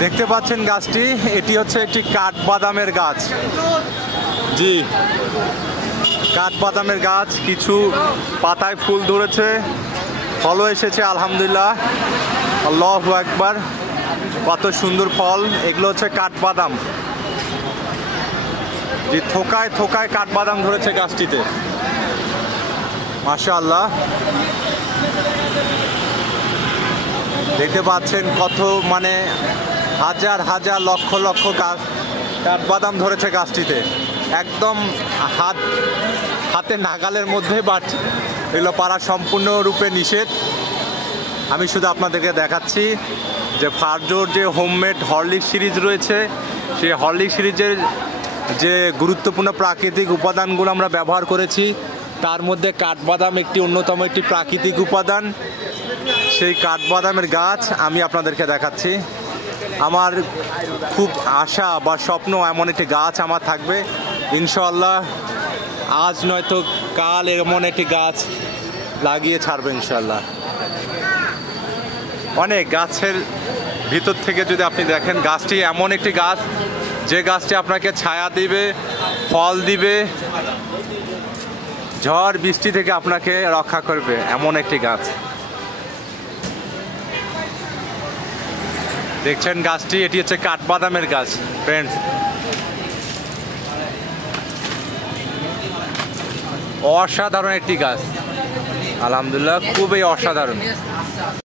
দেখতে পাচ্ছেন গাছটি, এটি হচ্ছে একটি কাঠবাদামের গাছ। জি, কাঠবাদামের গাছ, কিছু পাতায় ফুল ধরেছে, ফলও এসেছে আলহামদুলিল্লাহ। আল্লাহু আকবার, কত সুন্দর ফল। এগুলো হচ্ছে কাঠবাদাম। যে থোকায় থোকায় কাঠবাদাম ধরেছে গাছটিতে, মাশাআল্লাহ। দেখতে পাচ্ছেন কত মানে হাজার হাজার লক্ষ লক্ষ কাঠবাদাম ধরেছে গাছটিতে, একদম হাতে নাগালের মধ্যে। বাট এগুলো পারা সম্পূর্ণরূপে নিষেধ। আমি শুধু আপনাদেরকে দেখাচ্ছি যে ফারজোর যে হোমমেড হরলিক্স সিরিজ রয়েছে, সেই হরলিক্স সিরিজের যে গুরুত্বপূর্ণ প্রাকৃতিক উপাদানগুলো আমরা ব্যবহার করেছি, তার মধ্যে কাঠবাদাম একটি অন্যতম একটি প্রাকৃতিক উপাদান। সেই কাঠবাদামের গাছ আমি আপনাদেরকে দেখাচ্ছি। আমার খুব আশা বা স্বপ্ন এমন একটি গাছ আমার থাকবে ইনশাআল্লাহ। আজ নয়তো কাল এমন একটি গাছ লাগিয়ে ছাড়বে ইনশাআল্লাহ। অনেক গাছের ভিতর থেকে যদি আপনি দেখেন, গাছটি এমন একটি গাছ যে গাছটি আপনাকে ছায়া দিবে, ফল দিবে, ঝড় বৃষ্টি থেকে আপনাকে রক্ষা করবে, এমন একটি গাছ। দেখছেন গাছটি, এটি হচ্ছে কাঠবাদামের গাছ ফ্রেন্ডস। অসাধারণ একটি গাছ আলহামদুলিল্লাহ, খুবই অসাধারণ।